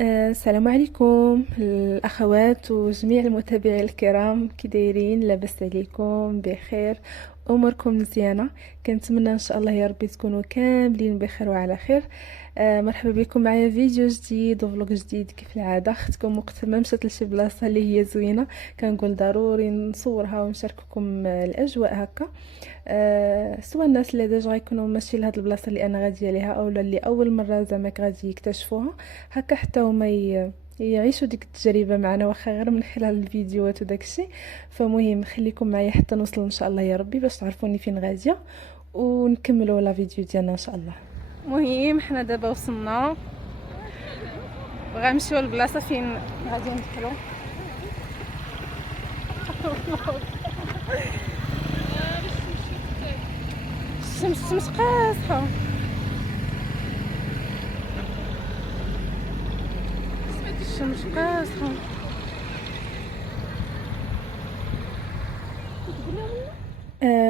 السلام عليكم الأخوات وجميع المتابعين الكرام، كي دايرين؟ لاباس عليكم؟ بخير؟ اموركم مزيانه؟ كنتمنى ان شاء الله يا ربي تكونوا كاملين بخير وعلى خير. مرحبا بكم معايا فيديو جديد وفلوق جديد. كيف العاده اختكم وقت ما مشات لشي بلاصه اللي هي زوينه كنقول ضروري نصورها ونشارككم الاجواء هكا. سواء الناس اللي ديجا غيكونوا ماشي لهاد البلاصه اللي انا غاديه ليها، او اللي اول مره زعما غادي يكتشفوها هكا، حتى هما يعيشوا ديك التجربه معنا، واخا غير من خلال الفيديوهات وداكشي. فمهم خليكم معايا حتى نوصل ان شاء الله يا ربي باش تعرفوني فين غاديه، ونكملوا لا فيديو ديالنا ان شاء الله. مهم حنا دابا وصلنا وغنمشيو للبلاصه فين غادي ندخلوا. الشمس قاصحه. الشمس قاصحه.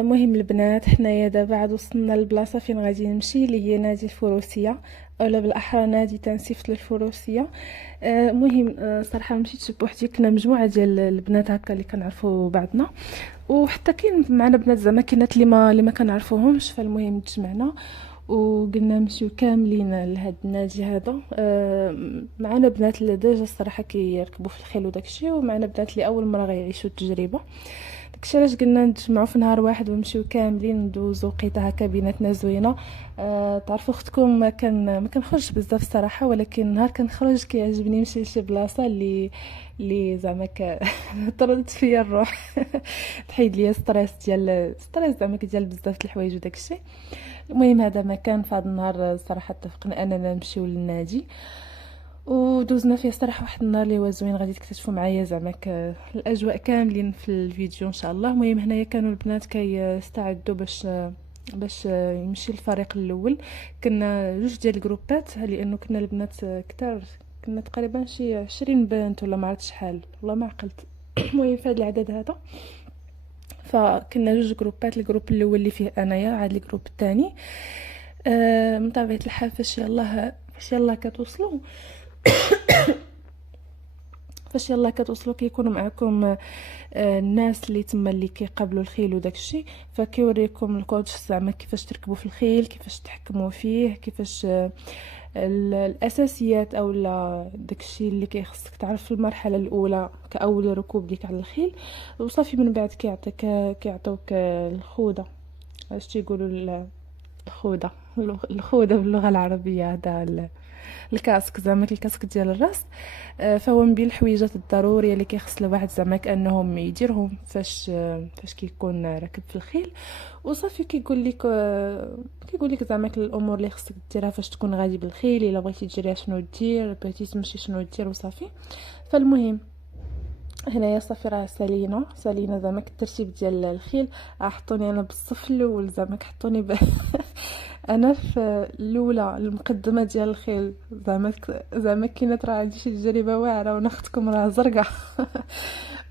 مهم البنات، حنايا دابا عاد وصلنا للبلاصه فين غادي نمشي، اللي هي نادي الفروسيه، اولا بالاحرى نادي تنسيفط للفروسيه. مهم صراحه مشيتش بوحدي، كنا مجموعه ديال البنات هكا اللي كنعرفوا بعضنا، وحتى كاين معنا بنات زعما كاينات اللي ما كنعرفوهمش. فالمهم تجمعنا وقلنا نمشيو كاملين لهاد النادي هذا. معنا بنات اللي ديجا الصراحه كيركبوا في الخيل وداكشي، ومعنا بنات اللي اول مره غيعيشوا التجربه. داكشي علاش قلنا نتجمعوا في نهار واحد ونمشيو كاملين ندوزو وقيته هكا بيناتنا زوينه. تعرفوا اختكم ما كنخرجش بزاف الصراحه، ولكن نهار كنخرج كيعجبني نمشي لشي بلاصه اللي زعما طردت فيا الروح. تحيد ليا ستريس زعما ديال بزاف د الحوايج وداكشي. المهم هذا مكان في هذا النهار الصراحه اتفقنا اننا نمشيو للنادي، ودوزنا فيه صراحه واحد النهار اللي هو زوين. غادي تكتشفوا معايا زعما الاجواء كاملين في الفيديو ان شاء الله. المهم هنايا كانوا البنات كيستعدوا باش يمشي الفريق الاول. كنا جوج ديال الجروبات، لانه كنا البنات كتار، كنا تقريبا شي 20 بنت ولا ما عرفت شحال، والله ما عقلت. المهم في هذا العدد هذا فكنا جوج جروبات، الجروب الاول اللي فيه انايا، عاد الجروب الثاني. من طبيعه الحال فاش يلا كتوصلوا كيكونوا معكم الناس اللي تما اللي كيقابلوا الخيل وداكشي، فكيوريكم الكوتش زعما كيفاش تركبوا في الخيل، كيفاش تحكموا فيه، كيفاش الاساسيات او داكشي اللي كيخصك تعرف في المرحله الاولى كاول ركوب ليك على الخيل. وصافي من بعد كيعطوك الخوذه، اش تيقولوا الخوذه باللغه العربيه، هذا الكاسك، زعما الكاسك ديال الراس. فهو من بين الحويجات الضروريه اللي كيخص الواحد زعما كانهم يديرهم فاش كيكون راكب في الخيل. وصافي كيقول لك زعما الامور اللي خصك ديرها فاش تكون غادي بالخيل، الا بغيتي تجري شنو دير، بغيتي تمشي شنو دير، وصافي. فالمهم هنايا صافي راه سالينا زعما الترتيب ديال الخيل. حطوني انا بالصف الاول، زعما حطوني انا في الاولى المقدمه ديال الخيل. زعما كاينه راه عندي شي تجربه واعره، وانا اختكم راه زرقاء.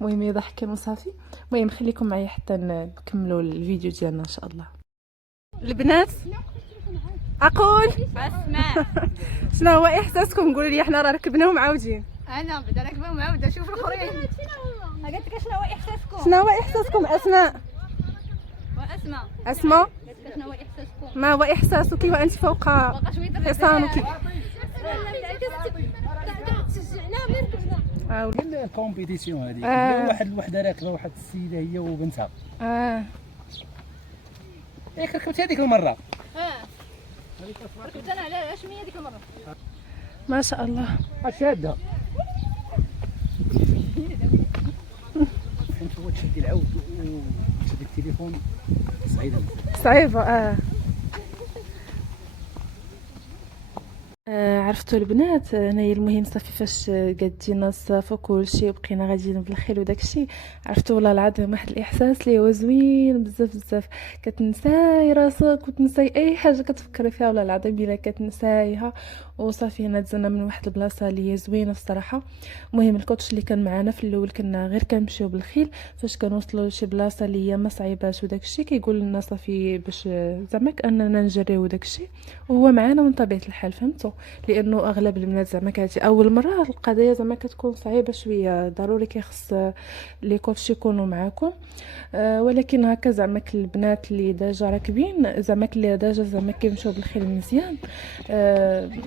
المهم يضحكن وصافي. المهم خليكم معايا حتى نكملوا الفيديو ديالنا ان شاء الله. البنات اقول اسمع. شنو هو احساسكم؟ قولوا لي، احنا راه ركبنا ومعاودين. انا بدا راكبه ومعاوده، شوف الاخرين. قالت لك شنو هو احساسكم؟ شنو هو احساسكم اسماء؟ اسماء قالت لك شنو هو احساسكم؟ ما هو احساسك وانت فوق حصانك؟ الكومبيتيسيون هذه واحد الوحده راكبه، واحد السيده هي وبنتها. ياك ركبتي هذيك المره؟ ركبت انا على 100 ديك المره. ما شاء الله. شاده انت هو تشدي العود وتشدي التليفون، صعيبه. عرفتوا البنات، هنايا المهم صافي فاش قدينا الصافا كلشي وبقينا غاديين بالخيل وداكشي، عرفتوا والله العظيم واحد الاحساس اللي هو زوين بزاف بزاف. كتنساي راسك وتنساي اي حاجه كتفكري فيها، والله العظيم الا كتنسايها. وصافي هنا دزنا من واحد البلاصه اللي هي زوينه الصراحه. المهم الكوتش اللي كان معنا في الاول كنا غير كنمشيو بالخيل، فاش كنوصلوا لشي بلاصه اللي هي ما صعيباش وداكشي كيقول لنا صافي باش زعما اننا نجريو داكشي، وهو معنا من طبيعه الحال، فهمتوا. لانه اغلب البنات زعما كتجي اول مره القضيه زعما كتكون صعيبه شويه، ضروري كيخص لي كوتش يكونوا معاكم. ولكن هكا زعما البنات اللي ديجا راكبين زعما اللي ديجا زعما كيمشيو بالخيل مزيان،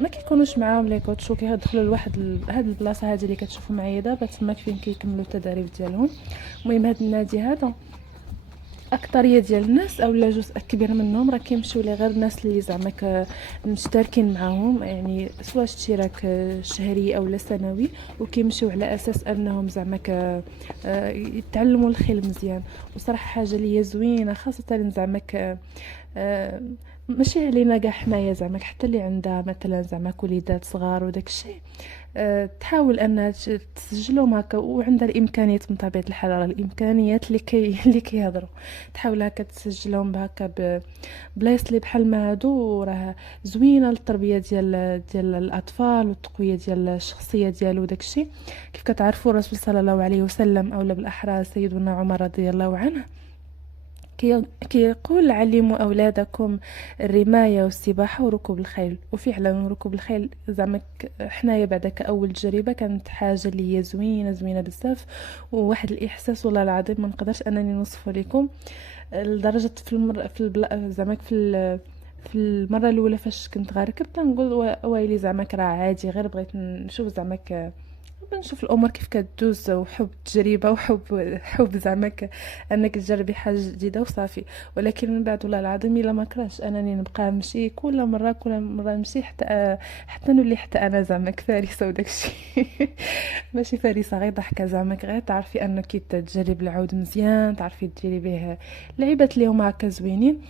ما كيكونوش معاهم لي كوتش وكيدخلوا لواحد هاد البلاصه هذه اللي كتشوفوا معايا دابا، تما فين كيكملوا التدريب ديالهم. المهم هاد النادي هذا اكثريه ديال الناس اولا جزء كبير منهم راه كيمشيو لي غير الناس اللي زعما مشتركين معاهم، يعني سواء اشتراك شهري اولا سنوي، وكيمشيو على اساس انهم زعما يتعلموا الخيل مزيان. وصراحه حاجه ليا زوينه خاصه زعما ماشي علينا كاع حنايا زعما حتى اللي عندها مثلا زعما وليدات صغار وداك الشيء، تحاول انها تسجلهم هكا، وعندها الامكانيات من طبيعه الحال، راه الامكانيات اللي كيهضروا، تحاول هكا تسجلهم بهكا بلايص اللي بحال ما هادو، راه زوينه للتربيه ديال الاطفال والتقويه ديال الشخصيه ديالو وداك الشيء. كيف كتعرفوا الرسول صلى الله عليه وسلم اولا بالاحرى سيدنا عمر رضي الله عنه كيقول علموا اولادكم الرمايه والسباحه وركوب الخيل. وفعلا ركوب الخيل زعما حنايا بعدا كاول تجربه كانت حاجه اللي هي زوينه بزاف، وواحد الاحساس والله العظيم ما نقدرش انني نوصفه لكم، لدرجه في المره الاولى فاش كنت ركبت نقول ويلي زعما راه عادي، غير بغيت نشوف زعما نشوف الامور كيف كدوز، وحب التجربه وحب زعما انك تجربي حاجه جديده وصافي. ولكن من بعد والله العظيم الا ما كرهتش انني نبقى نمشي كل مره نمشي حتى نولي حتى انا زعما فارسه وداك الشيء ماشي فارسه غير ضحكه، زعما غير تعرفي انك تجرب العود مزيان، تعرفي ديري به لعيبات اللي هما هكا زوينين.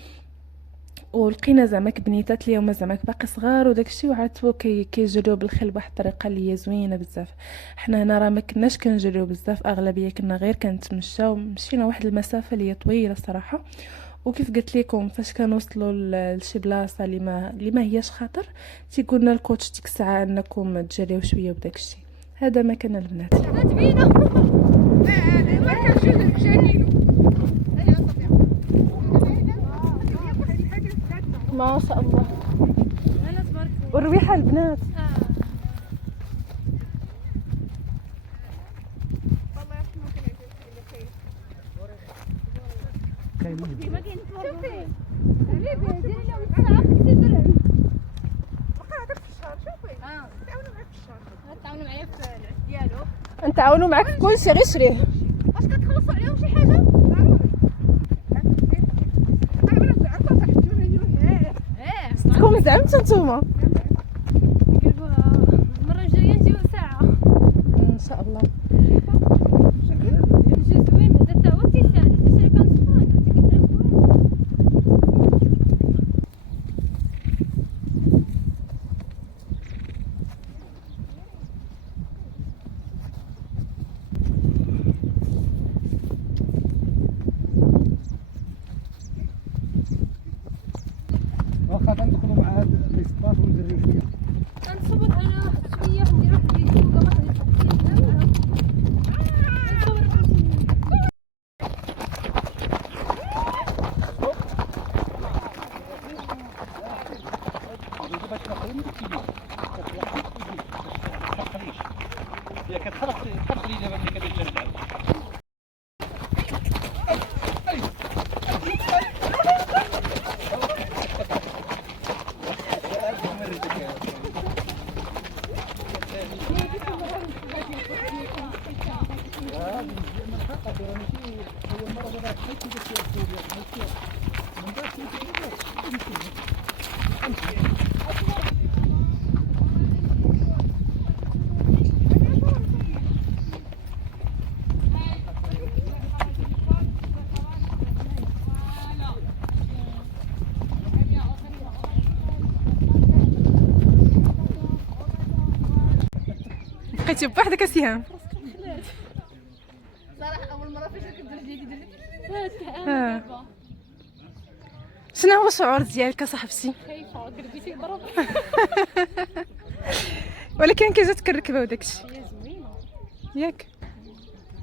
ولقينا زعما بنيتات اللي هما زعما باقي صغار وداك الشيء، وعرفتوا كيجريو بالخيل بواحد الطريقه اللي هي زوينه بزاف. حنا هنا راه ما كناش كنجريو بزاف، اغلبيه كنا غير كنتمشاو، مشينا واحد المسافه اللي هي طويله صراحه. وكيف قلت لكم فاش كنوصلوا لشي بلاصه اللي ما هياش خطر، تيقولنا الكوتش ديك الساعه انكم تجريو شويه وداك الشيء. هذا ما كان البنات. ما شاء الله والريحه البنات. نتعاونوا معاك في كلشي، غير شريه. واش كتخلصوا عليهم شي حاجه؟ كون زعمتوا نتوما المره الجايه نجيو ساعه ان شاء الله. نجي زوين حتى هو تيساعد حتى شي كان سخون واخا غندخلوا مع هاد الاسباط ونجريو شويه. غنصور انا واحد شويه ندير واحد الفيديو كاع واحد بقيتي بوحدك اسيهام. صراحه اول مره فاش ركبت رجلي شنو هو الشعور ديالك صاحبتي؟ خايفه قلبي تيضرب ولكن كي جاتك الركبه وداك الشيء هي زوينه ياك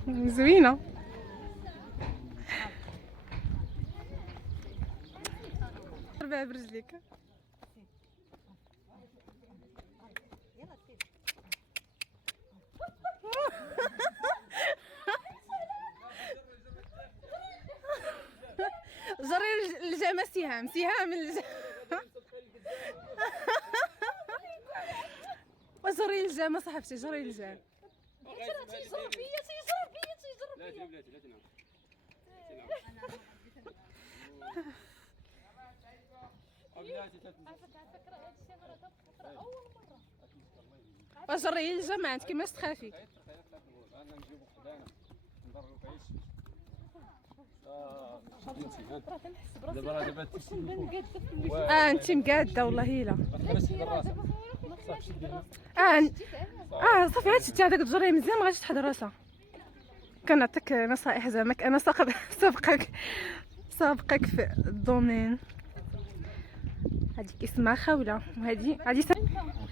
زوينه. ضربها برجليك. سهام وجري الجام صاحبتي جري الجام. تيجرب بيا وجري الجام عندك كيفاش تخافي. انت مقاده والله الا صافي هادشي تاع داك الجري مزيان ما غاديش تحضر راسها. كنعطيك نصائح زعما انا سابقك في الدومين. هذيك اسمها خوله وهذه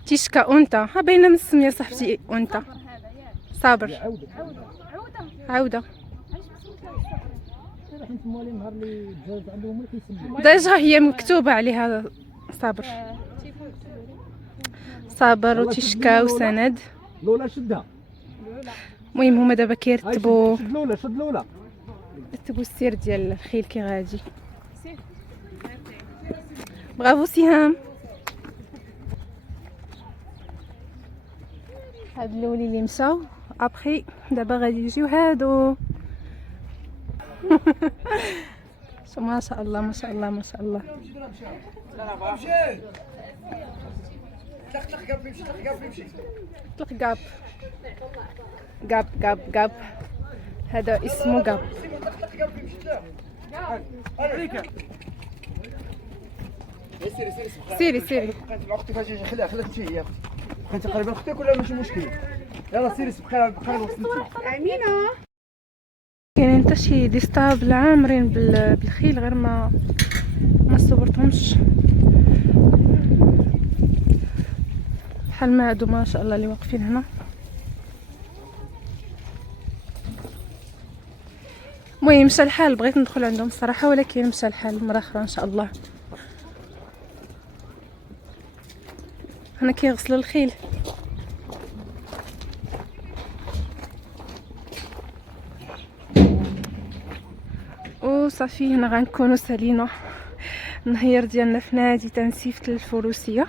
تيشكا اونتا. ها باينه من السميه صاحبتي اونتا. صابر عوده ديجا هي مكتوبه عليها صابر وتيشكا وسند. لولا شدها. المهم هما دابا كيرتبوا شد لولا السير ديال الخيل كي غادي. برافو سهام. هاد الاولي اللي مشاو ابخي دابا غادي يجيو هادو. ما شاء الله ما شاء الله ما شاء الله. طلق قاب هذا اسمه قاب. سيري اختي فاش خليها تمشي هي كنت قريبه اختك ولا ماشي مشكل. يلا سيري بقى امينه. كاينين حتى شي دي ستابل عامرين بالخيل غير ما صورتهمش بحال ما هادو ما شاء الله اللي واقفين هنا. المهم مشى الحال بغيت ندخل عندهم الصراحه ولكن مشى الحال مره اخرى ان شاء الله. هنا كيغسلوا الخيل. وصافي هنا غنكونوا سالينا النهير ديالنا في نادي تنسيفة الفروسيه.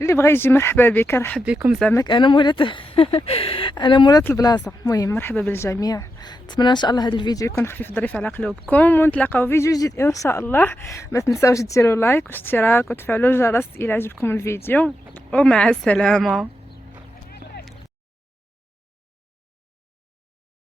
اللي بغى يجي مرحبا بك. كنرحب بكم زعما انا مولات البلاصه. المهم مرحبا بالجميع. نتمنى ان شاء الله هذا الفيديو يكون خفيف ظريف على قلوبكم ونتلاقاو فيديو جديد ان شاء الله. ما تنساوش ديروا لايك واشتراك وتفعلوا الجرس الى عجبكم الفيديو ومع السلامه.